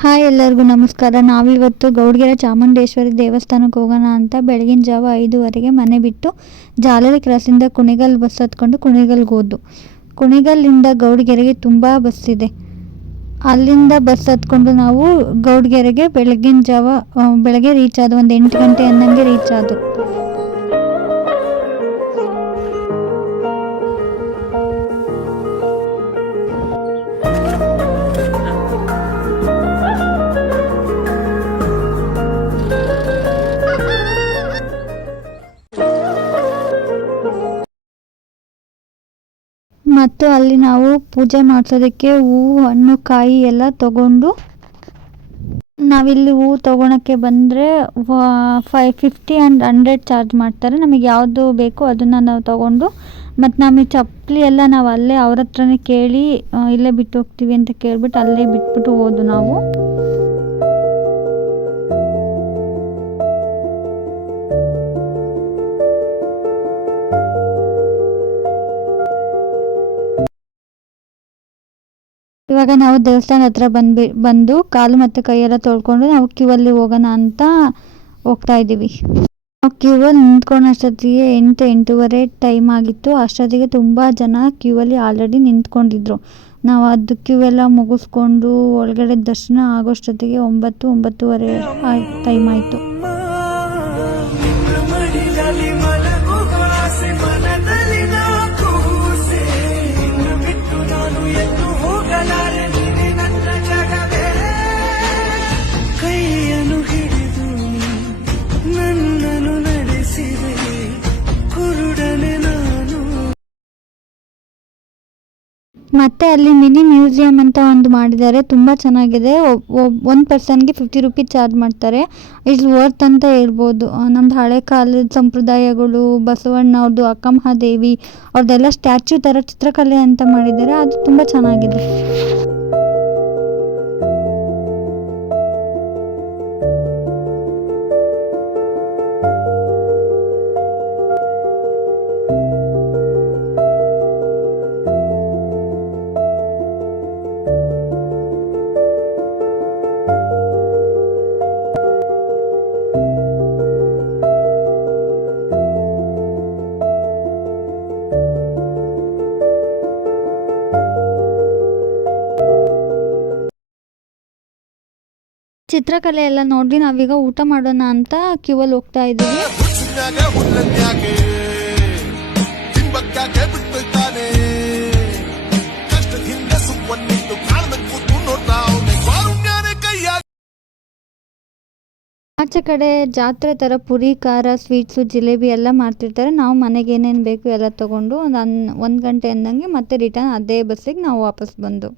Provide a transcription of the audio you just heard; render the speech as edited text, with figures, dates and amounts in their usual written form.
Hi ಎಲ್ಲರಿಗೂ ನಮಸ್ಕಾರ. ನಾವಿವತ್ತು ಗೌಡಗೆರೆ ಚಾಮುಂಡೇಶ್ವರಿ ದೇವಸ್ಥಾನಕ್ಕೆ ಹೋಗೋಣ ಅಂತ ಬೆಳಗಿನ ಜಾವ 5:15ಗೆ ಮನೆ ಬಿಟ್ಟು ಜಾಲರಿ ಕ್ರಾಸಿಂದ ಕುಣಿಗಲ್ ಬಸ್ ಹತ್ಕೊಂಡು ಕುಣಿಗಲ್ಗೆ ಹೋದ್ದು. ಕುಣಿಗಲ್ಲಿಂದ ಗೌಡಗೆರೆಗೆ ತುಂಬ ಬಸ್ ಇದೆ. ಅಲ್ಲಿಂದ ಬಸ್ ಹತ್ಕೊಂಡು ನಾವು ಗೌಡಗೆರೆಗೆ ಬೆಳಗ್ಗೆ ರೀಚ್ ಆದ ಒಂದು 8 ಗಂಟೆ ಅನ್ನಂಗೆ ರೀಚ್ ಆದವು. ಮತ್ತು ಅಲ್ಲಿ ನಾವು ಪೂಜೆ ಮಾಡಿಸೋದಕ್ಕೆ ಹೂವು, ಹಣ್ಣು, ಕಾಯಿ ಎಲ್ಲ ತಗೊಂಡು ನಾವಿಲ್ಲಿ ಹೂವು ತೊಗೊಳಕ್ಕೆ ಬಂದರೆ 550 ಆ್ಯಂಡ್ 100 ಚಾರ್ಜ್ ಮಾಡ್ತಾರೆ. ನಮಗೆ ಯಾವುದು ಬೇಕೋ ಅದನ್ನು ನಾವು ತೊಗೊಂಡು ಮತ್ತು ನಮಗೆ ಚಪ್ಪಲಿ ಎಲ್ಲ ನಾವು ಅಲ್ಲೇ ಅವ್ರ ಹತ್ರನೇ ಕೇಳಿ ಇಲ್ಲೇ ಬಿಟ್ಟು ಹೋಗ್ತೀವಿ ಅಂತ ಕೇಳ್ಬಿಟ್ಟು ಅಲ್ಲೇ ಬಿಟ್ಬಿಟ್ಟು ಹೋದು ನಾವು. ಇವಾಗ ನಾವು ದೇವಸ್ಥಾನ ಹತ್ರ ಬಂದು ಕಾಲು ಮತ್ತು ಕೈಯೆಲ್ಲ ತೊಳ್ಕೊಂಡು ನಾವು ಕ್ಯೂವಲ್ಲಿ ಹೋಗೋಣ ಅಂತ ಹೋಗ್ತಾ ಇದ್ದೀವಿ. ನಾವು ಕ್ಯೂವಲ್ಲಿ ನಿಂತ್ಕೊಂಡು ಅಷ್ಟೊತ್ತಿಗೆ 8-8:30 ಟೈಮ್ ಆಗಿತ್ತು. ಅಷ್ಟೊತ್ತಿಗೆ ತುಂಬ ಜನ ಕ್ಯೂವಲ್ಲಿ ಆಲ್ರೆಡಿ ನಿಂತ್ಕೊಂಡಿದ್ರು. ನಾವು ಅದು ಕ್ಯೂ ಎಲ್ಲ ಮುಗಿಸ್ಕೊಂಡು ಒಳಗಡೆ ದರ್ಶನ ಆಗೋಷ್ಟೊತ್ತಿಗೆ 9-9:30 ಟೈಮ್ ಆಯಿತು. ಮತ್ತು ಅಲ್ಲಿ ಮಿನಿ ಮ್ಯೂಸಿಯಂ ಅಂತ ಒಂದು ಮಾಡಿದ್ದಾರೆ. ತುಂಬ ಚೆನ್ನಾಗಿದೆ. ಒಂದು ಪರ್ಸನ್ಗೆ 50 ರೂಪೀಸ್ ಚಾರ್ಜ್ ಮಾಡ್ತಾರೆ. ಇಟ್ಸ್ ವರ್ತ್ ಅಂತ ಹೇಳ್ಬೋದು. ನಮ್ಮದು ಹಳೆ ಕಾಲದ ಸಂಪ್ರದಾಯಗಳು, ಬಸವಣ್ಣ ಅವ್ರದ್ದು, ಅಕ್ಕಮಹಾದೇವಿ ಅವ್ರದ್ದೆಲ್ಲ ಸ್ಟ್ಯಾಚ್ಯೂ ಥರ ಚಿತ್ರಕಲೆ ಅಂತ ಮಾಡಿದ್ದಾರೆ. ಅದು ತುಂಬ ಚೆನ್ನಾಗಿದೆ. ಚಿತ್ರಕಲೆ ಎಲ್ಲ ನೋಡಿ ನಾವೀಗ ಊಟ ಮಾಡೋಣ ಅಂತ ಕ್ಯೂವಲ್ಲಿ ಹೋಗ್ತಾ ಇದ್ದೀವಿ. ಆಚೆ ಕಡೆ ಜಾತ್ರೆ ಥರ ಪುರಿ, ಖಾರ, ಸ್ವೀಟ್ಸು, ಜಿಲೇಬಿ ಎಲ್ಲ ಮಾಡ್ತಿರ್ತಾರೆ. ನಾವು ಮನೆಗೆ ಏನೇನು ಬೇಕು ಎಲ್ಲ ತೊಗೊಂಡು ಒಂದು ಗಂಟೆ ಅಂದಂಗೆ ಮತ್ತೆ ರಿಟರ್ನ್ ಅದೇ ಬಸ್ಸಿಗೆ ನಾವು ವಾಪಸ್ ಬಂದು